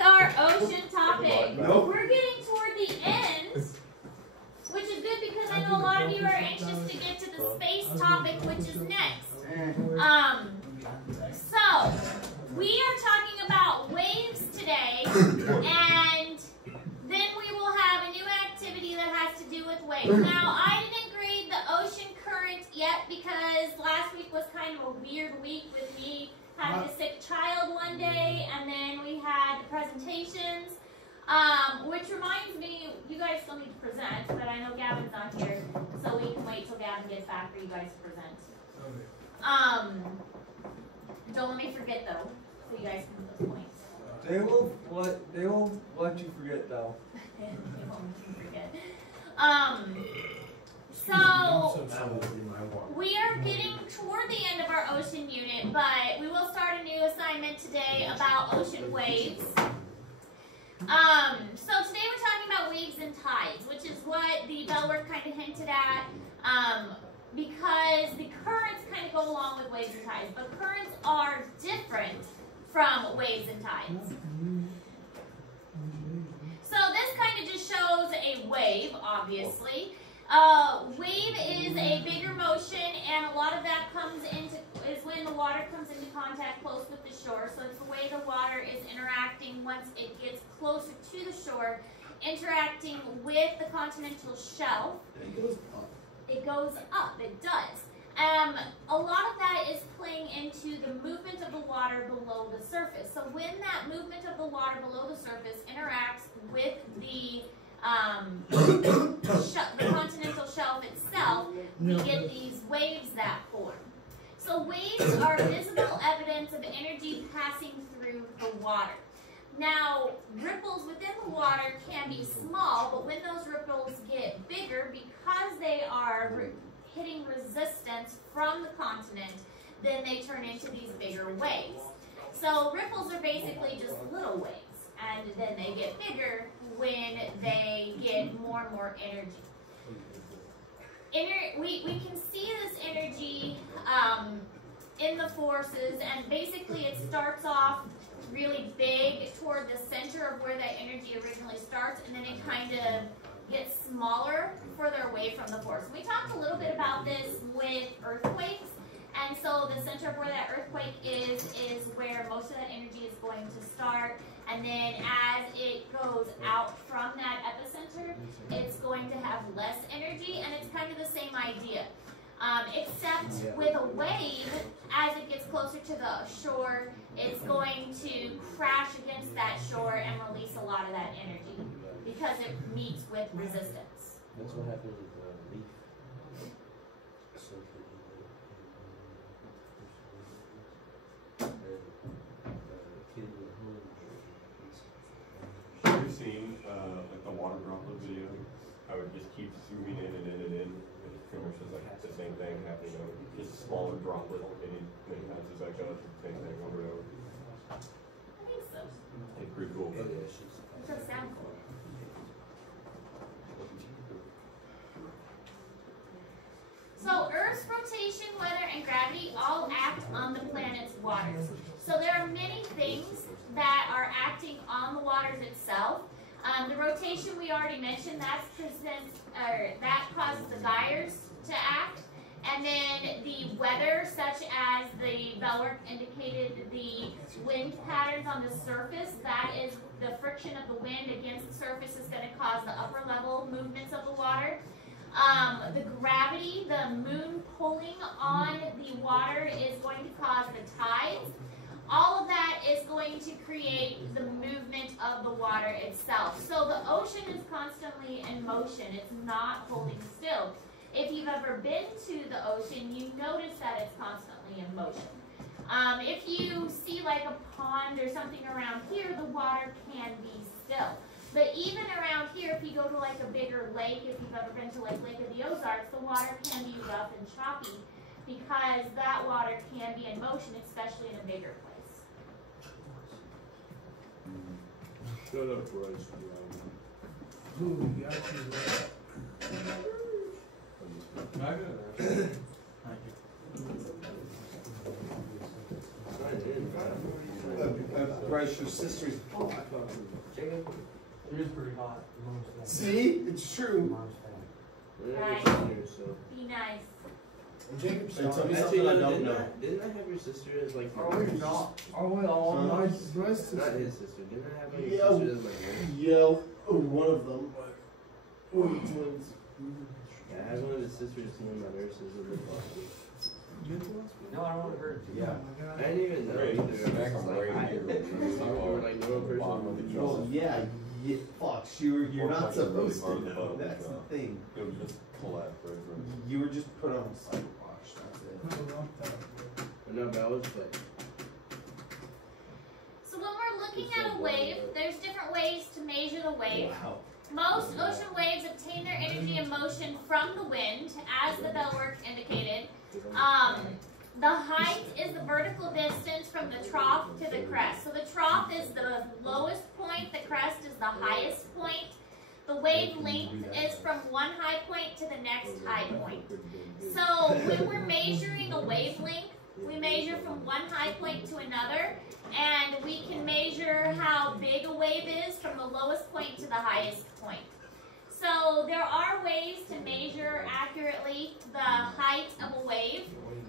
with our ocean topic. Nope. We're getting toward the end, which is good because I know a lot of you are anxious to get to the space topic, which is next. So we are talking about waves today, and then we will have a new activity that has to do with waves. Now, I didn't grade the ocean current yet because last week was kind of a weird week with me having a sick child one day, and then we had the presentations, which reminds me, you guys still need to present, but I know Gavin's not here, so we can wait till Gavin gets back for you guys to present. Don't let me forget though, so you guys can put those points. They won't let you forget though. They won't let you forget. So we are getting toward the end of our ocean unit, but we will start a new assignment today about ocean waves. So today we're talking about waves and tides, which is what the bell work kind of hinted at, because the currents kind of go along with waves and tides, but currents are different from waves and tides. So this kind of just shows a wave, obviously. Wave is a bigger motion, and a lot of that is when the water comes into contact close with the shore. So it's the way the water is interacting once it gets closer to the shore, interacting with the continental shelf. It goes up. It goes up, it does. A lot of that is playing into the movement of the water below the surface. So when that movement of the water below the surface interacts with the continental shelf itself, we get these waves that form. So waves are visible evidence of energy passing through the water. Now, ripples within the water can be small, but when those ripples get bigger, because they are hitting resistance from the continent, then they turn into these bigger waves. So ripples are basically just little waves, and then they get bigger when they get more and more energy. We can see this energy in the forces, and basically it starts off really big toward the center of where that energy originally starts, and then it kind of gets smaller further away from the force. We talked a little bit about this with earthquakes, and so the center of where that earthquake is where most of that energy is going to start, and then as it goes out from that epicenter, it's going to have less energy, and it's kind of the same idea. Except with a wave, as it gets closer to the shore, it's going to crash against that shore and release a lot of that energy because it meets with resistance. That's what happens with a leaf. Have you seen like the water droplet video? I would just keep zooming in and in and in. It pretty much is like the same thing happening. Just a smaller droplet many times as I go. Same thing over and over. I think so. It's pretty cool. It does sound cool. So Earth's rotation, weather, and gravity all act on the planet's waters. So there are many things that are acting on the waters itself. The rotation we already mentioned, that causes the gyres to act. And then the weather, such as the bell work indicated, the wind patterns on the surface, that is the friction of the wind against the surface is going to cause the upper level movements of the water. The gravity, the moon pulling on the water is going to cause the tides. All of that is going to create the movement of the water itself. So the ocean is constantly in motion. It's not holding still. If you've ever been to the ocean, you notice that it's constantly in motion. If you see like a pond or something around here, the water can be still. But even around here, if you go to like a bigger lake, if you've ever been to like Lake of the Ozarks, the water can be rough and choppy because that water can be in motion, especially in a bigger place. Shut up, Bryce. Ooh, you actually Bryce, your sister's. Oh, I thought It is pretty hot. See? It's true. Right. So. Be nice. Jacob's Hey, tell me Actually, something I no, don't didn't know. Didn't I have your sister as like your Are we nurse? not? Are we all Huh? nice? Not his sister. Didn't I have like, Yeah. your sister as my nurse? Yeah, one of them. One of the twins. Yeah, I had one of his sisters as one of my nurses in the hospital. No, I don't want to hurt you. Yeah. I didn't even know Right, either. smack I was him like, right here. or like no person. Bottom of the jaw. Well, yeah, fuck, you're Or not punch him really supposed hard to in the know. bottom of the That's the jaw. thing. It would just collapse right through. You were just put on a cyber watch. That's it. No, but I was like, So when we're looking at a wave, there's different ways to measure the wave. Wow. Most ocean waves obtain their energy and motion from the wind, as the bellwork indicated. The height is the vertical distance from the trough to the crest. So the trough is the lowest point, the crest is the highest point. The wave length is from one high point to the next high point. So when we're measuring a wavelength, we measure from one high point to another, and we can measure how big a wave is from the lowest point to the highest point. So there are ways to measure accurately the height of a wave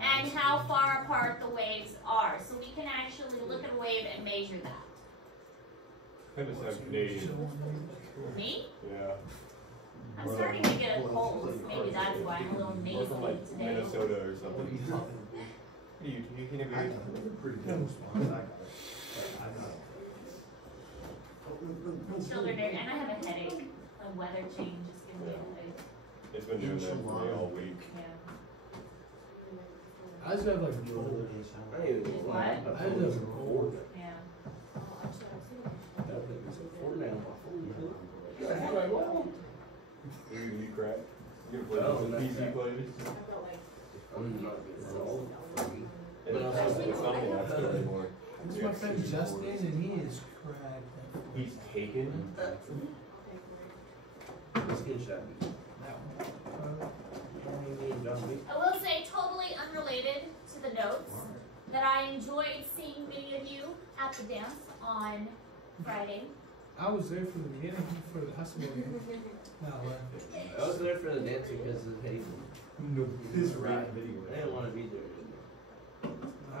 and how far apart the waves are. So we can actually look at a wave and measure that. I just have Canadian. Me? Yeah. I'm starting to get a cold. Maybe that's why I'm a little Or from nasally like today. Minnesota or something. You can I agree. got a pretty good response. I got it. I got it. Children are, and I have a headache. The weather change is giving me a headache. It's been doing that for me all week. Yeah. I just have like a cold. I didn't even What? I I just have a cold. Yeah. You crack. You can play some PC players. I'm not getting old. It's not in the app store anymore. This is my friend Justin, and he is cracked. He's taken. Skin shot. I will say, totally unrelated to the notes, that I enjoyed seeing many of you at the dance on Friday. I was there for the beginning, for the hospital game. No, I was there for the dance because of Hayden. No, this I right video. didn't want to be there.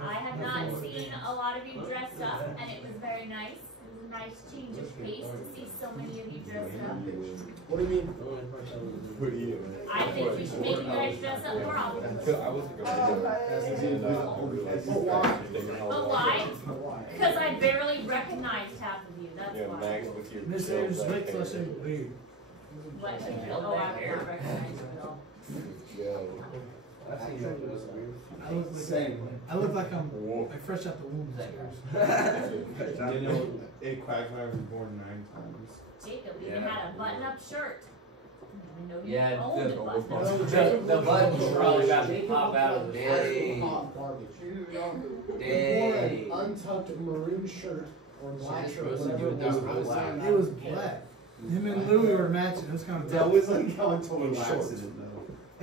I have not seen a lot of you dressed up, and it was very nice. It was a nice change of pace to see so many of you dressed up. What do you mean? The only part that was What are you? I think we should make you guys dress up more often. I wasn't going to do it. But why? Because I barely recognized half of you, that's Yeah, why. Max with your. Miss Ayers, wait till I say weird. What? Oh, I barely recognized you at all. I seen you was weird. I look like Same. I look like I'm Whoa. like fresh out the womb. Seriously. You know, a Quagmire was born 9 times. Jacob even had a button-up shirt. I didn't even know Yeah, you owned a the- button-up. The buttons probably about to pop out of the Dang. Hot garbage. Dang. Untucked maroon shirt or black Shit, shirt, supposed to whatever do it with was. that black. It was black. Him and Louie were matching. It was kind of That tough. was like how a total Shorts. accident though.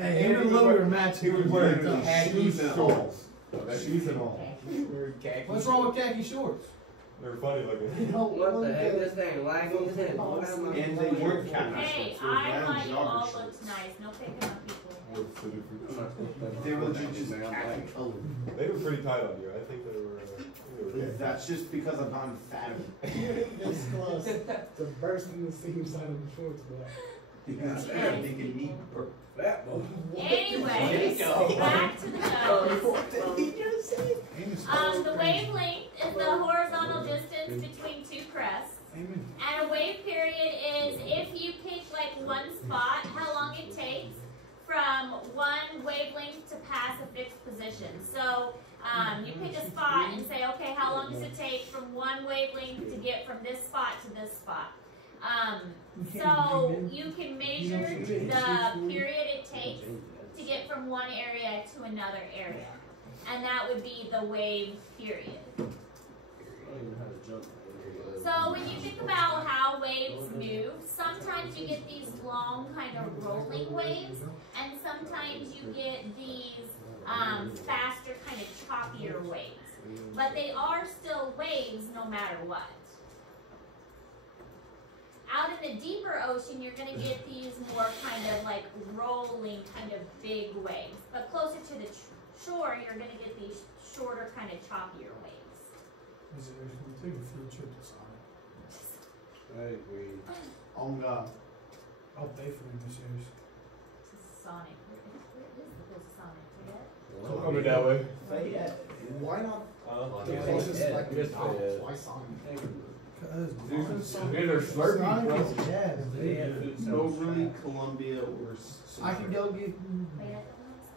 Hey, him and Louie were matching. He was It wearing pretty tough. khakis and all. Shoes and all. What's wrong with khaki shorts? They're funny looking. What the heck? This thing lagging his head. What am I- And they weren't khaki Hey, shorts. They were I brown thought you all jogger looked shorts. nice. No picking on people. They were just khaki colored. They were pretty tight on you. I think they were. Okay. That's just because I'm not fat. This close to bursting the seams out of the shorts, but Because I'm thinking me. Fat boy. Anyways, back to the notes. The wavelength is the horizontal distance between two crests. amen. And a wave period is if you pick like one spot, how long it takes from one wavelength to pass a fixed position. So you pick a spot and say, okay, how long does it take from one wavelength to get from this spot to this spot? So you can measure the period it takes to get from one area to another area. And that would be the wave period. I don't even know how to jump. So when you think about how waves move, sometimes you get these long kind of rolling waves, and sometimes you get these faster kind of choppier waves. But they are still waves no matter what. Out the deeper ocean, you're gonna get these more kind of like rolling, kind of big waves. But closer to the shore, you're gonna get these shorter, kind of choppier waves. Is it, we take a field trip to Sonic? I agree. Oh God. I'll pay for it this year. This is Sonic. Where is the closest Sonic to that? Coming that way. Fayette. Why not the Yeah, closest yeah, like just McDonald's? Fayette. Why Sonic? Cause Dude, they're Slurpee, Sonic bro. is gas. They have food No, service. really, Columbia or. I can go get. Fayette?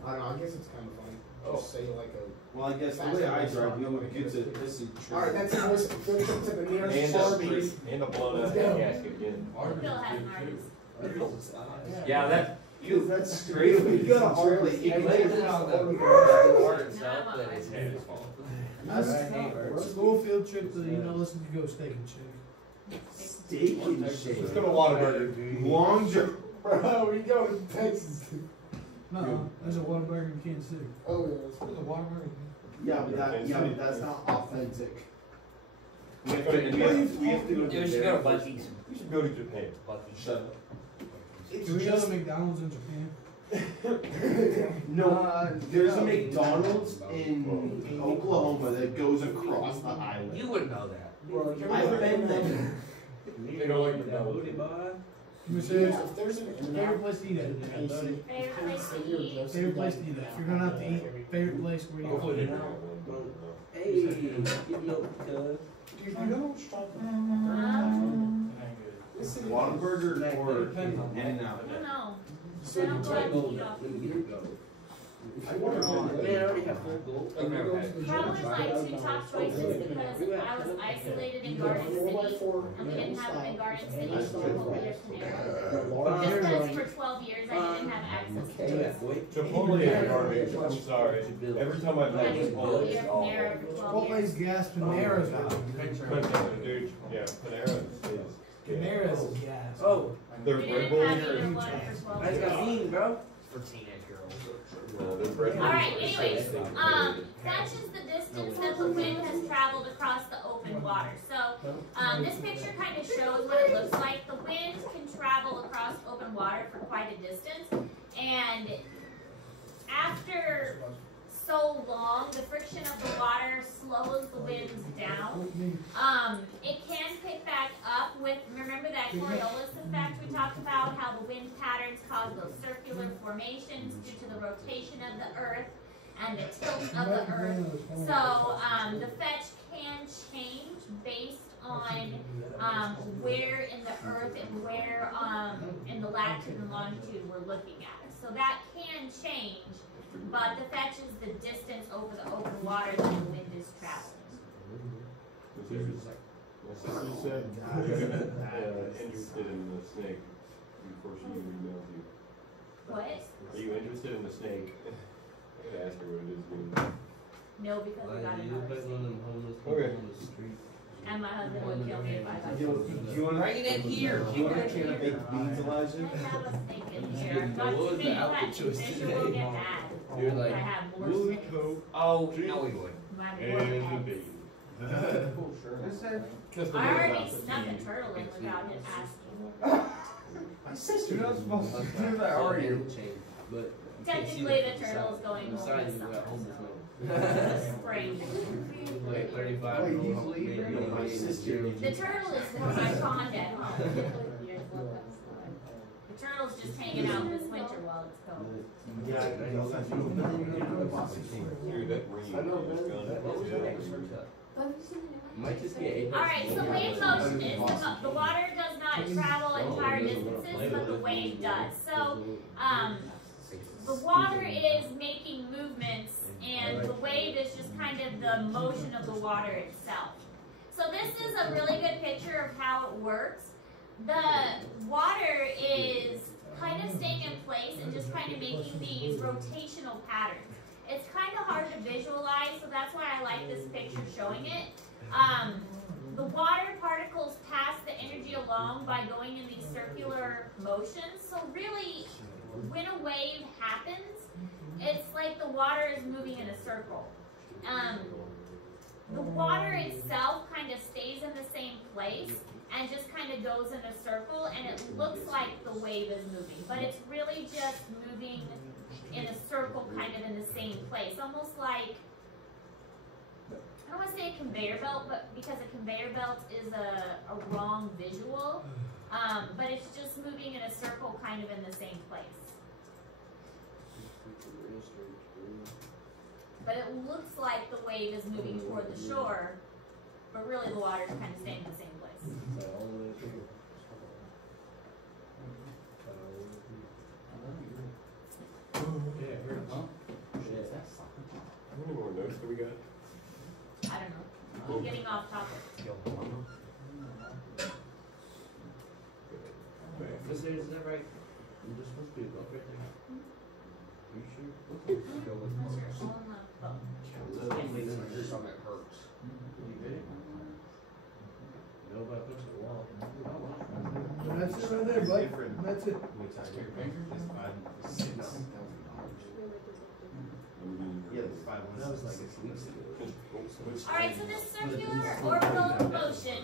I don't know. I guess it's kind of funny. Just say like a. Well, I guess the way I drive, you would get to Pissy. All right, that's the most field trip to the nearest And a Arby's. and a blown out Yeah. gasket again. Bill has an artist. Yeah, that, Dude, that's straight. We got a Harley. he It blames it lays on the on part itself, that it's his fault. That's school field trip to, listen to go steak and shake. Steak and shake. Let's go to Whataburger. Long journey. Bro, we go to Texas. No, there's a Whataburger in Kansas City. Oh, yeah, there's a Whataburger. Yeah, but that's not authentic. We have to go Dude, we should go to Buc-ee's. We should go to Japan. Shut up. It's Do we have just a McDonald's in Japan? no. There's a McDonald's in Oklahoma that goes across the island. You wouldn't know that. I've been there. They don't like McDonald's. Let me say, if there's an favorite place to eat at. Favorite place to eat? Favorite place to eat at. If you're gonna have to eat, favorite place where you Hopefully they go. don't. Hey, get milk, cuz. Dude, you know what you're talking Whataburger or In-N-Out. I don't know. I don't go out to eat often. Man, I already have full gold. I've never had it. Probably my two top choices because I was isolated in Garden City and we didn't have it in Garden City for Chipotle or Panera. Just because for 12 years I didn't have access to it. Chipotle is garbage. I'm sorry. Every time I've I had had Chipotle, Chipotle or Panera for 12 Chipotle's years. gas, Panera's gas. dude, yeah, Panera is. Panera's gas. Oh, Their We Red didn't Bull. have either one for 12 I just years. got bean, bro. For teenage girls. Their Red Bull. Alright, anyways, that's just the distance that the wind has traveled across the open water. So, this picture kind of shows what it looks like. The wind can travel across open water for quite a distance, and after so long, the friction of the water slows the winds down. It can pick back up with, remember that Coriolis effect we talked about, how the wind patterns cause those circular formations due to the rotation of the earth and the tilt of the earth. So the fetch can change based on where in the earth and where in the latitude and longitude we're looking at. So that can change, but the fetch is the distance over the open water that the wind is traveling. My sister said, interested in the snake before she emailed you. What? Are you interested in the snake? I gotta ask her what it is. Dude. No, because we got Like, another like one of snake. them homeless people Okay. on the street. And my husband would kill me if I got You it. want Bring it in here. Do you want a can of baked beans, Elijah? I have a snake in here. I've got What was too many the outfit pets. choice Fisher will get mad. You're if like, I have more Willie snakes. Coke. Oh, no, we would. I have And more the pets. baby. I already snuck a turtle in without him asking. My sister. You're not supposed to do that, are you? But you can't see Technically, that the from turtle's side. going From home side, this you got summer, homeless so. man. Spring. Like 35. Wait, he's maybe leaving? My sister. The turtle is in my pond at home. The turtle's just hanging out this winter while it's cold. Dude, that ring is gone. Might just be Apex. Alright, so wave motion is the water does not travel entire distances, but the wave does. So, the water is making movements, and the wave is just kind of the motion of the water itself. So this is a really good picture of how it works. The water is kind of staying in place and just kind of making these rotational patterns. It's kind of hard to visualize, so that's why I like this picture showing it. The water particles pass the energy along by going in these circular motions. So really, when a wave happens, it's like the water is moving in a circle. The water itself kind of stays in the same place, and just kind of goes in a circle, and it looks like the wave is moving, but it's really just moving in a circle kind of in the same place, almost like, I don't want to say a conveyor belt, but because a conveyor belt is a wrong visual, but it's just moving in a circle kind of in the same place. But it looks like the wave is moving toward the shore, but really the water's kind of staying in the same place. How many more notes do we got? I don't know. I'm getting off topic. Is that right? You're just supposed to be above right there. Are you sure? Unless you're on the phone. Just something that hurts. Nobody puts it wall. That's it right there, Blake. That's it. Yeah, it's 5 months. That was like 6 weeks ago. Alright, so this circular orbital motion,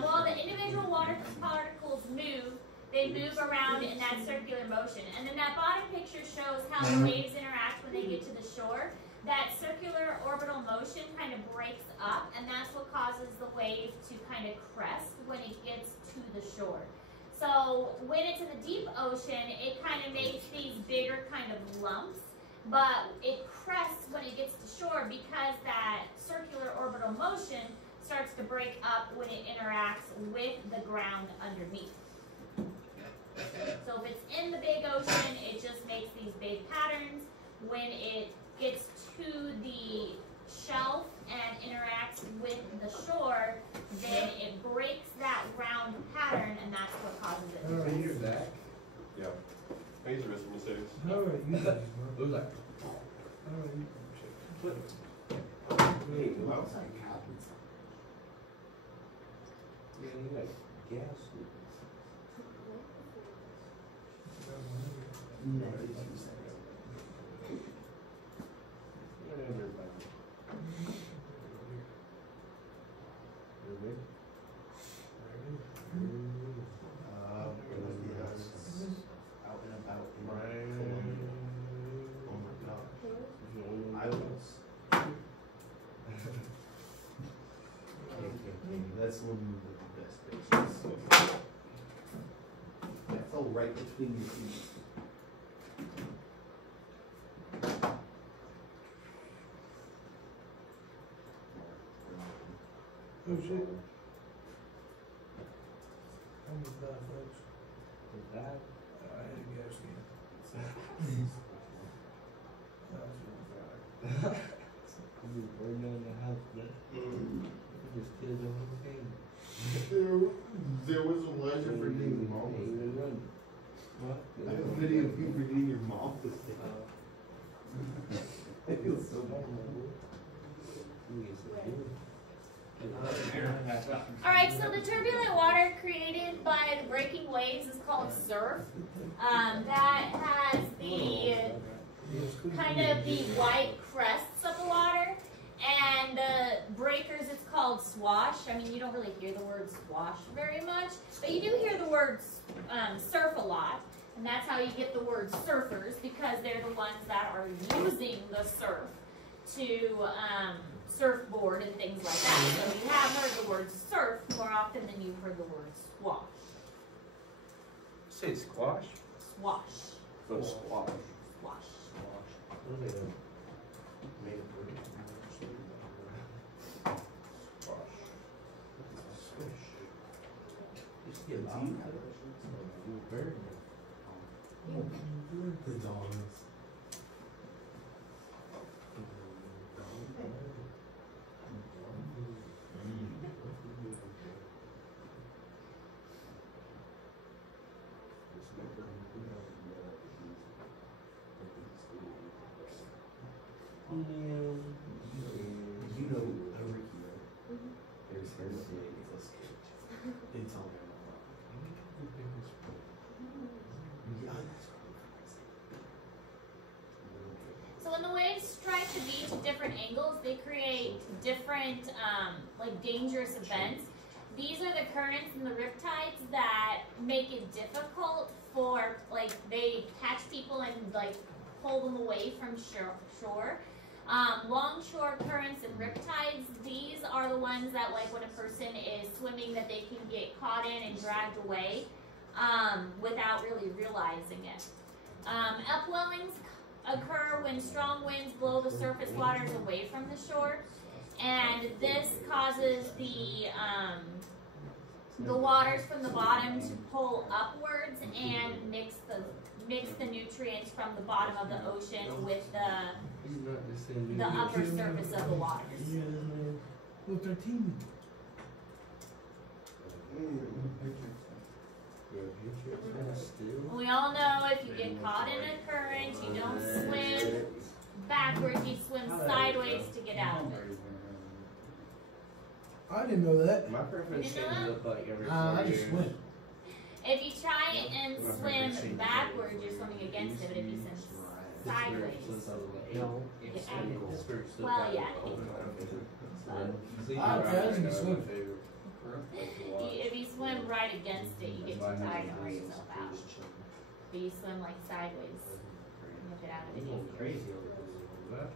while the individual water particles move, they move around in that circular motion. And then that bottom picture shows how the waves interact when they get to the shore. That circular orbital motion kind of breaks up, and that's what causes the wave to kind of crest when it gets to the shore. So when it's in the deep ocean, it kind of makes these bigger kind of lumps, but it crests when it gets to shore because that circular orbital motion starts to break up when it interacts with the ground underneath. So if it's in the big ocean, it just makes these big patterns. When it gets to the shelf and interacts with the shore, then it breaks that round pattern, and that's what causes it to Alright, crest. Zach? Yeah. Thanks for listening to this. Alright, you guys, bro. Who's that? Alright, you. Yeah, you got gas. Out and about in Colombia. Oh my gosh. I was. That's one of the best pictures. That fell right between your feet. Oh shit. I'm with that, folks. With that? I had a gas can. You burn down the house, man. Just kill the whole thing. There was a legend for eating your mom. Even run. What? I have a video of you for eating your mom this day. It feels so bad. Alright, so the turbulent water created by the breaking waves is called surf. That has the kind of the white crests of the water, and the breakers, it's called swash. I mean, you don't really hear the word swash very much, but you do hear the word surf a lot, and that's how you get the word surfers, because they're the ones that are using the surf to surfboard and things like that. So you have heard the word surf more often than you've heard the word swash. Say squash? Swash. So squash. Swash. What are they? Made of wood. Squash. Squish. Used to get deep. Very The dogs. You know, over here, there's a ridiculous cage. It's all there. Yeah, that's So when the waves strike the beach at different angles, they create different like dangerous events. these are the currents and the riptides that make it difficult for, like, they catch people and, like, pull them away from shore. Longshore currents and riptides, these are the ones that, like, when a person is swimming, that they can get caught in and dragged away without really realizing it. Upwellings occur when strong winds blow the surface waters away from the shore, and this causes the waters from the bottom to pull upwards and mix the nutrients from the bottom of the ocean with the upper surface of the waters. Look, they're teaming. We all know if you get caught in a current, you don't swim backwards, you swim sideways to get out of it. I didn't know that. My preference You didn't know changes that? up like every 4 I years. just swim. If you try and swim backwards, you're swimming against it, but if you swim sideways, No. you get out of it. Well, Well, yeah. I can swim. If you swim right against it, you get too tired and wear yourself out. But you swim like sideways, you'll get out of it easier. Crazy over there.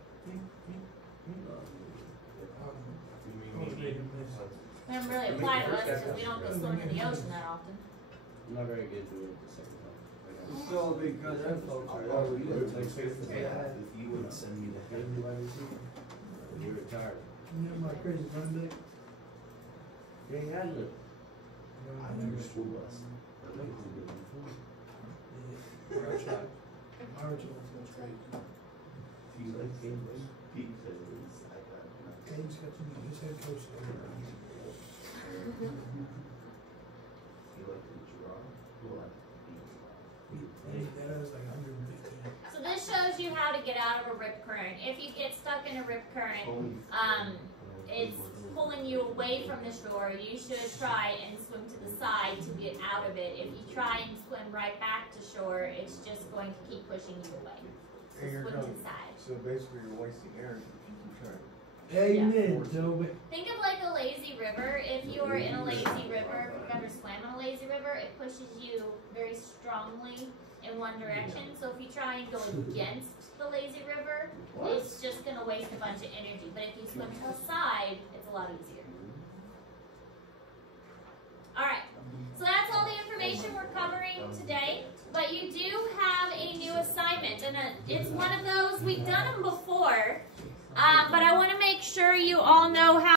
It doesn't really apply to us because we don't go swimming in the ocean that often. I'm not very good to it the second time. So because them folks are over you, like, if you would send me the head, When you're retired. You know my crazy Monday? You ain't had it. I never school bus. That makes a good one. I tried. My original was crazy. If you like games, pizza is like that. Game's got to be his head coach there. If you like to draw, you'll have That was like 115. So this shows you how to get out of a rip current. If you get stuck in a rip current, it's pulling you away from the shore, you should try and swim to the side to get out of it. If you try and swim right back to shore, it's just going to keep pushing you away. So swim to the side. So basically you're wasting air if you keep trying. Amen, Toby. Think of like a lazy river. If you're in a lazy river, if you've ever swam in a lazy river, it pushes you very strongly in one direction. So if you try and go against the lazy river, it's just going to waste a bunch of energy. But if you swim to the side, it's a lot easier. Alright, so that's all the information we're covering today. But you do have a new assignment, and it's one of those, we've done them before, but I want to make sure you all know how